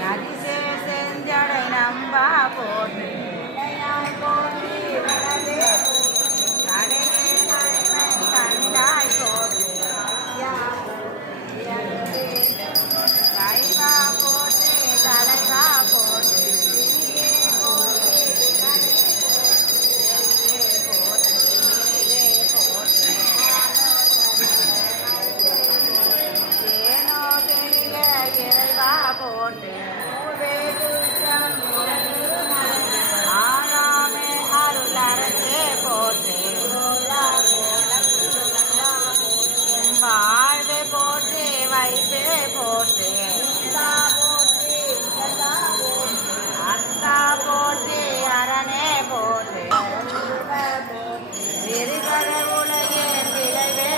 நடிசே செஞ்சடை நம்பா போட்டு வைத்தே போட்டு போட்டு அத்தா போட்டு அரணே போட்டு விரிவர உலகே விளைவே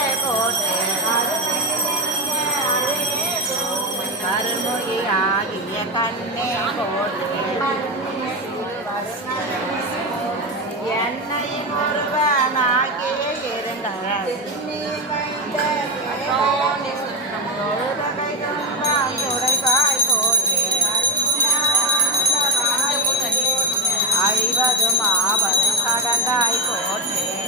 கண்ணே போட்டு 还有一个就麻烦了擦干一衣服 ok